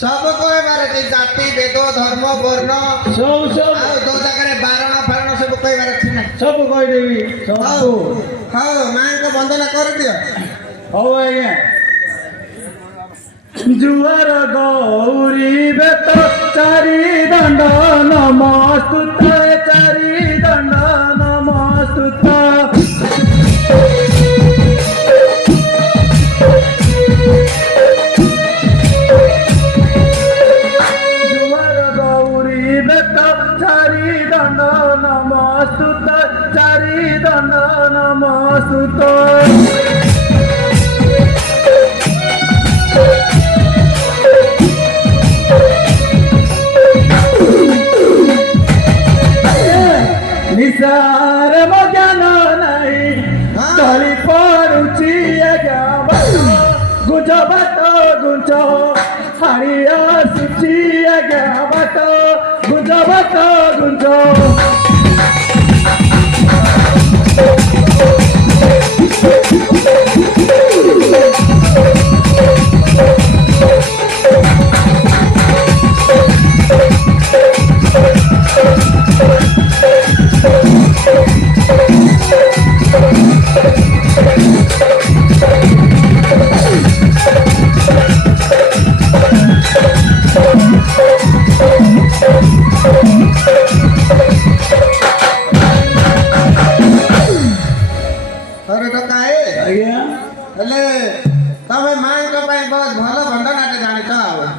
सब कोई बारे जाति भेद धर्म वर्ण सब सब आ दो जगह बारण फारण सब कोई बारे छी ना सब कहि देबी सब हां मां को वंदना कर दियो हो आज्ञा जुआर गौरी बेत चारि दंड नमस्तुते चारि दंड नमस्तुते जुआर गौरी बेत चारि दंड नमस्तुते चारि दंड नमस्तुते निसार मजान नहीं तली पड़ुची आज्ञा बात गुंज बात गुंज हाड़िया सुची आज्ञा बात गुंज बात गुंज अरे तो काहे आज्ञा हेले तमे मां को पाए बहुत भलो वंदना के जानि छ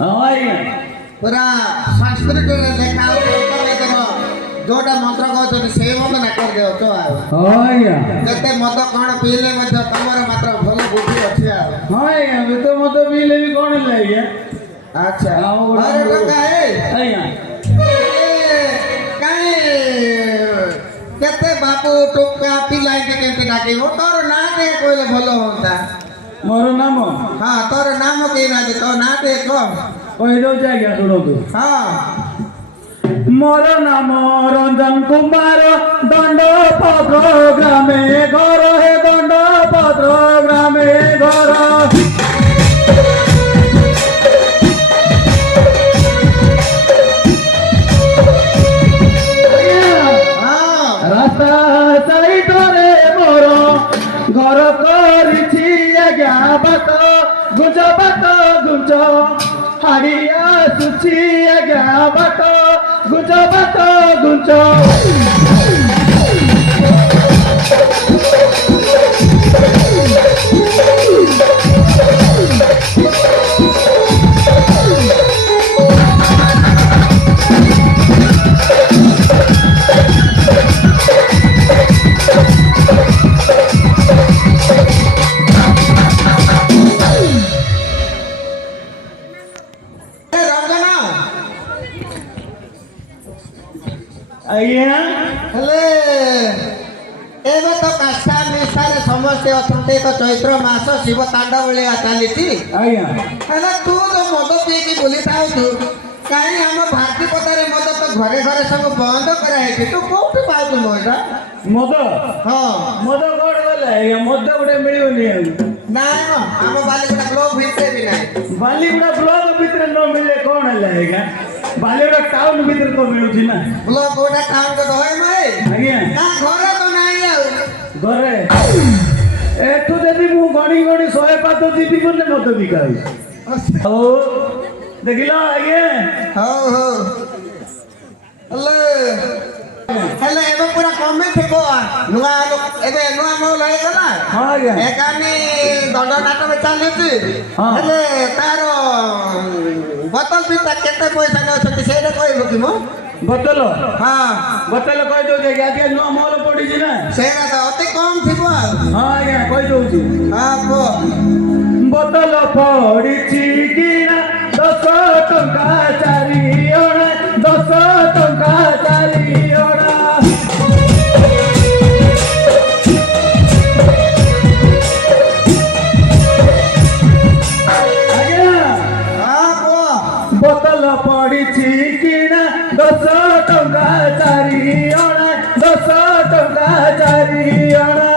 हाँ आज्ञा पूरा संस्कृत देखा तमे तो जोटा मंत्र कहते से वंदना कर दियो तो हाँ आज्ञा जते मत कोन पीले मत तमर मात्र भलो बुद्धि अछि आ हाँ आज्ञा मैं तो मत पीले भी कौन ले आज्ञा अच्छा हाँ, अरे तो काहे आज्ञा काहे केते बापू टोका पिलाई के केते डाके हो तोर ना दे कोइले भलो होता मोर नाम हां तोर नाम के ना दे तो ना दे कम कहि दो आज्ञा सुनो तू हां मोर नाम रंजन कुमार दंड ग्रामे घर हे दंड ग्रामे घर हां रास्ता साइडरे मोर घर करिछि आज्ञा बात गुंज हाड़िया सुची आज्ञा बात गुंज आज्ञा हेले एबे तो काष्ठा निष्ठारे समस्ते अछंते तो चैत्र मास शिव तांडव ले चालीती आज्ञा हेले तू तो मद पी की बोली थाउ तू काई हम भारती पतारे मद तो घरे घरे सब बंद करा है तू कोठी पाउ तू मोटा मद हां मद कौन गले आज्ञा मद गोटे मिलुनी नाय हम बालीगुड़ा ब्लॉक भितरे भी नाही बालीगुड़ा ब्लॉक भितर न मिले कौन है आज्ञा बालीगुड़ा टाउन भितर तो मिलुछि ना ब्लॉक गोटा काम को होय मई आज्ञा ना घरे तो नाही आउ घरे एठू जदि मु गणी गणी 100 पात जीती बोले मत बिकाई ओ देखिलो आज्ञा हो हो हेले एबे पूरा कमे थेबो नुआ एबे नुआ मोल है गला हां आज्ञा एकानी दंड नाटक में चालीती हाँ। हेले तारो बोतल पिता केते पैसा न छथि सेरे कहबो कि मो बोतल हां बोतल कहि दो जे आज्ञा नुआ मोल पड़ी छी ना सेरा तो अति कम थिबो हां आज्ञा कहि दउ छी हां को बोतल पड़ी छी कि ना 10 टंका चारि ओणा 10 टंका चारि ओणा हां को बोतल पड़ी कि ना 10 टंका चारि ओणा 10 टंका चारि ओणा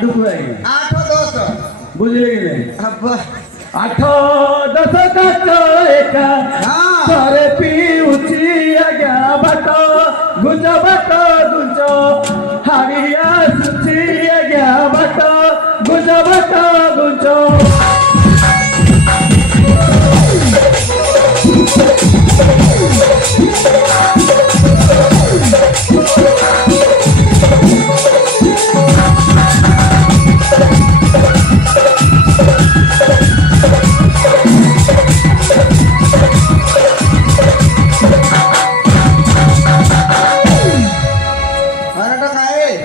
ମାଡକୁ ଆଜ୍ଞା 8 10 ବୁଝିଲେ କି ନାହିଁ? ହବ 8 10 କାଚ ଏକା ହଁ ଥରେ ପିଉଛି ଆଜ୍ଞା ବାଟ ଗୁଞ୍ଜ ହାରି ଆସୁଛି ଆଜ୍ଞା ବାଟ ଗୁଞ୍ଜ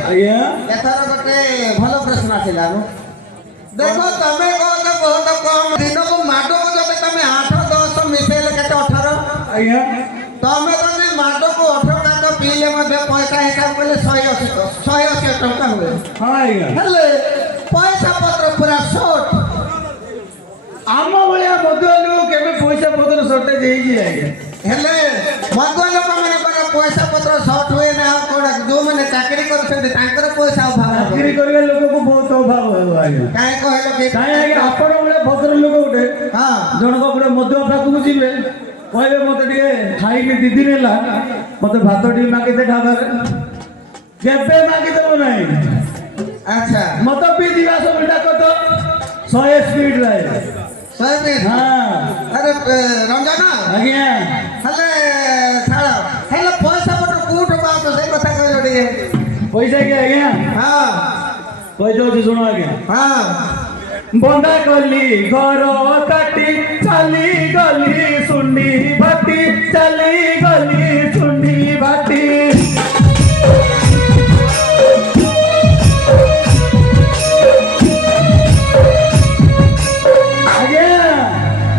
ଆଜ୍ଞା ଏଥର ଗୋଟେ ଭଲ ପ୍ରଶ୍ନ ଆସିଲା ଦେଖ ତମେ କହୁଛ ବହୁତ କମ ଦିନକୁ ମାଡକୁ ଯଦି ତମେ 8 10 ମିଶେଇଲେ କେତେ 18 ଆଜ୍ଞା ତମେ ଯଦି ମାଡକୁ 18 କାଚ ପିଇଲେ ମଧ୍ୟ ପଇସା ହିସାବ କଲେ 180 ଟଙ୍କା ହୁଏ ହଁ ଆଜ୍ଞା ହେଲେ ପଇସା ପତ୍ର ପୁରା ସର୍ଟ ଆମ ଭଳିଆ ମଧୁଆ ଲୋକ କେବେ ପଇସା ପତ୍ର ସର୍ଟେଜ ହେଇଛି ଆଜ୍ଞା ହେଲେ ମଧୁଆ ଲୋକମାନଙ୍କର ପଇସା ପତ୍ର ସର୍ଟ ହୁଏ ନା ଆଉ କଣ ଯୋଉମାନେ ଚାକିରି କରୁଛନ୍ତି ତାଙ୍କର ପଇସା ଅଭାବ ହବ ଚାକିରି କରିବା ଲୋକକୁ ବହୁତ ଅଭାବ ହେବ ଆଜ୍ଞା କାହିଁ କହିଲ କି କାହିଁ ଆଜ୍ଞା ଆପଣ ଭଳିଆ ଭଦ୍ର ଲୋକ ଗୋଟେ ହଁ ଜଣକ ଗୋଟେ ମଧୁଆ ପାଖକୁ ଯିବେ କହିବେ ମତେ ଟିକେ ଖାଇକି 2 ଦିନ ହେଲା ମତେ ଭାତ ଟିକେ ମାଗିଦେ ଢାବାରେ କେବେ ମାଗିଦେବ ନାହିଁ ଆଚ୍ଛା ମତ ପିଇ ଯିବା ସବୁ ଡାକ ତ 100 ସ୍ପିଡ ରେ ସୋୟାବିନ ହଁ ଆରେ ରଞ୍ଜନ ଆଜ୍ଞା ହେଲେ ଛାଡ଼ ହେଲେ ପଇସା ପତ୍ର କୋଉଠୁ ପାଉଛ ସେ କଥା କହିଲ ଟିକେ ପଇସା କି ଆଜ୍ଞା ହଁ କହିଦଉଛି ଶୁଣ ଆଜ୍ଞା ହଁ ବନ୍ଧା କଲି ଘର କାଟି ଚାଲି ଗଲି ଶୁଣ୍ଡି ଭାଟି ଚାଲି ଗଲି ଶୁଣ୍ଡି ଭାଟି ଆଜ୍ଞା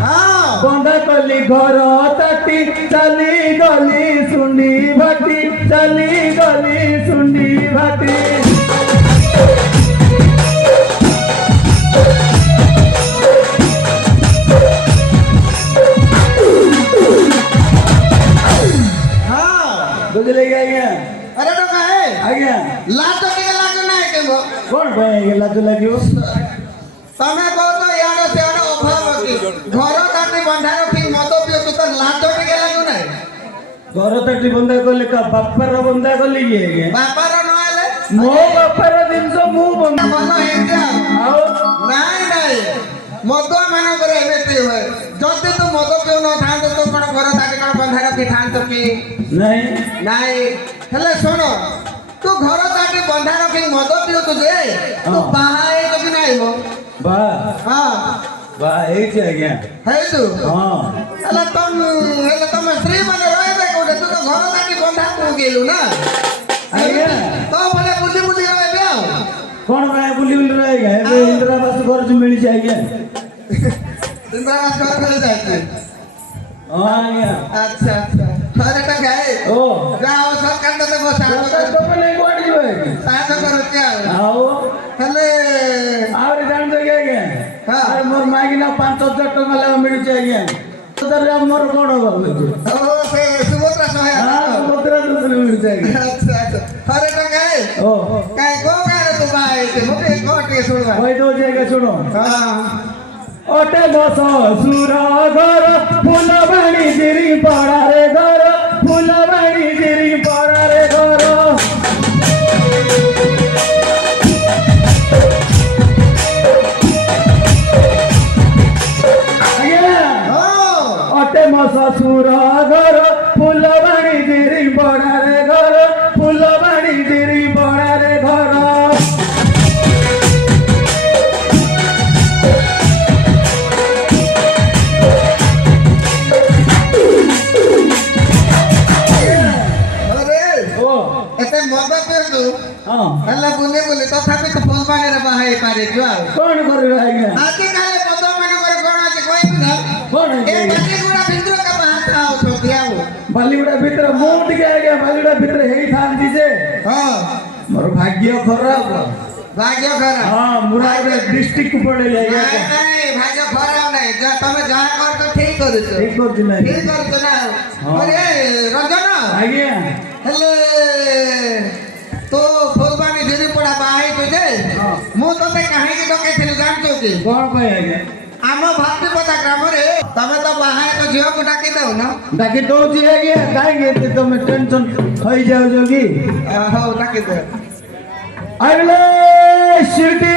ହଁ ବନ୍ଧା କଲି ଘର କାଟି ଚାଲି ଗଲି ଶୁଣ୍ଡି ଭାଟି ଚାଲି ଗଲି ଶୁଣ୍ଡି ଭାଟି ହଁ ବୁଝିଲେ କି ଆଜ୍ଞା ଆରେ ଟଙ୍କା ହେ ଆଜ୍ଞା ଲାଜ ଟିକେ ଲାଗୁନାହିଁ କେବ କଣ ପାଇଁ ଆଜ୍ଞା ଲାଜ ଲାଗିବ ତମେ କହୁଛ ଇଆଡେ ସିଆଡେ ଅଭାବ ଅଛି ଘର କାଟି ବନ୍ଧା ରଖି ମଦ ପିଉଛୁ ତ ଲାଜ ଟିକେ ଲାଗୁନାହିଁ ଘର ତାଟି ବନ୍ଧା କଲେ କା ବାପାର ବନ୍ଧା କଲି କି ଆଜ୍ଞା ବାପାର ନହେଲେ ମୋ ବାପାର ଜିନିଷ ମୁଁ ବନ୍ଧା ଭଲ ହେଇଛି ଆଉ ନାଇଁ ନାଇଁ ମଦୁଆ ମାନଙ୍କର ଏମିତି ହୁଏ ଯଦି ତୁ ମଦ ପିଉ ନଥାନ୍ତୁ ତୁ କଣ ଘର ତାଟି କଣ ବନ୍ଧା ରଖିଥାନ୍ତୁ କି ନାଇଁ ନାଇଁ ହେଲେ ଶୁଣ ତୁ ଘର ତାଟି ବନ୍ଧା ରଖି ମଦ ପିଉଛୁ ଯେ ତୁ ବାହା ହେଇଛୁ କି ନାଇଁ ମୋ ବା ହଁ ବା ହେଇଛି ଆଜ୍ଞା ହେଇଛୁ ହଁ ହେଲେ ତମ ସ୍ତ୍ରୀ ମାନେ ରହିବେ କୋଉଠି ତୁ ତ ଘର ତାଟି ବନ୍ଧା ପକେଇଲୁ ନା ଆଜ୍ଞା ତ ଭଲେ ବୁଲି ବୁଲି ରହିବେ ଆଉ କଣ ପାଇଁ ବୁଲି ରହିବା ଏବେ ଇନ୍ଦିରାବାସ ଘର ମିଳିଛି ଆଜ୍ଞା ଇନ୍ଦିରାବାସ ଘର ମିଳି ଯାଇଛି ହଁ ଆଜ୍ଞା ଆଚ୍ଛା ଆଚ୍ଛା ଥରେ ଟା ଗାଏ ଓ ଯାଅ ସରକାର ତ ଦେବ ତ ମାନେ କୁଆଡେ ଯିବେ ସାହାଯ୍ୟ କରୁଛି ଆଉ ହେଲେ ଆହୁରି ଜାଣିଛ କି ଆଜ୍ଞା ହଁ। ଆରେ ମୋର ମାଗିନା 5,000 ଟଙ୍କା ଲେଖା ମିଳୁଛି ଆଜ୍ଞା ମୋର କଣ ହବ ଓ ସେ ସୁଭଦ୍ରା ସହାୟତା ସୁଭଦ୍ରା ଯୋଜନା ମିଳୁଛି ଆଜ୍ଞା ଆଚ୍ଛା ଆଚ୍ଛା ଥରେ ଟା ଗାଏ ଓ କାଇଁ କୋଉ ଗାଁରେ ତୁ ବାହା ହେଇଛୁ ମୁଁ ଟିକେ କହ ଟିକେ ଶୁଣବା କହିଦଉଛି ଆଜ୍ଞା ଶୁଣ ହଁ ଅଟେ ବସ ସୁର ଘର ଫୁଲବାଣୀ ଗିରି ପଡ଼ାରେ ଘର ଫୁଲବାଣୀ ଗିରି ପଡ଼ାରେ ଘର ଆଜ୍ଞା ଅଟେ ମୋ ଶ୍ୱଶୁର ଘର ଫୁଲବାଣୀ ଗିରି ପଡ଼ାରେ ଘର ଫୁଲବାଣୀ ଗିରି ପଡ଼ାରେ ଘର ଏତେ ମଦ ପିଉଛୁ ହେଲେ ବୁଲି ବୁଲି ତଥାପି ତୁ ଫୁଲବାଣୀରେ ବାହା ହେଇପାରିଛୁ ଆଉ କଣ କରିବ ଆଜ୍ଞା ଆଜିକାଲି ମଦ ମାନଙ୍କର କଣ ଅଛି କହିବି ନା କଣ ଏ ବାଲିଗୁଡ଼ା ଭିତରୁ କା ବାହା ଥାଉଛନ୍ତି ଆଉ ବାଲିଗୁଡ଼ା ଭିତରେ ମୁଁ ଟିକେ ଆଜ୍ଞା ବାଲିଗୁଡ଼ା ଭିତରେ ହେଇଥାନ୍ତି ଯେ ହଁ ମୋର ଭାଗ୍ୟ ଖରାପ ଭାଗ୍ୟ ଖରାପ ହଁ ମୁରା ଡିଷ୍ଟ୍ରିକ୍ଟ ପଳେଇଲି ଆଜ୍ଞା ନାଇଁ ନାଇଁ ଭାଗ୍ୟ ଖରାପ ନାହିଁ ତମେ ଯାହା କରୁଛ ଠିକ କରୁଛ ଠିକ କରୁଛି ନା ଠିକ କରୁଛ ନା ଆରେ ରଞ୍ଜନ ଆଜ୍ଞା ହେଲେ ତୁ ଫୁଲବାଣୀ ଝିରିପଡ଼ା ବାହା ହେଇଛୁ ଯେ ମୁଁ କି କଣ ପାଇଁ ଆଜ୍ଞା ଆମ ଭାତୃପଦା ଗ୍ରାମରେ ତମେ ତ ବାହା ଏକ ଝିଅକୁ ଡାକି ଦଉନ। ଡାକି ଦଉଛି ଆଜ୍ଞା କାହିଁକି ଏତେ ତମେ ଟେନସନ ହେଇଯାଉଛ କି ହଉ ଡାକି ଦେ। अगले सिटी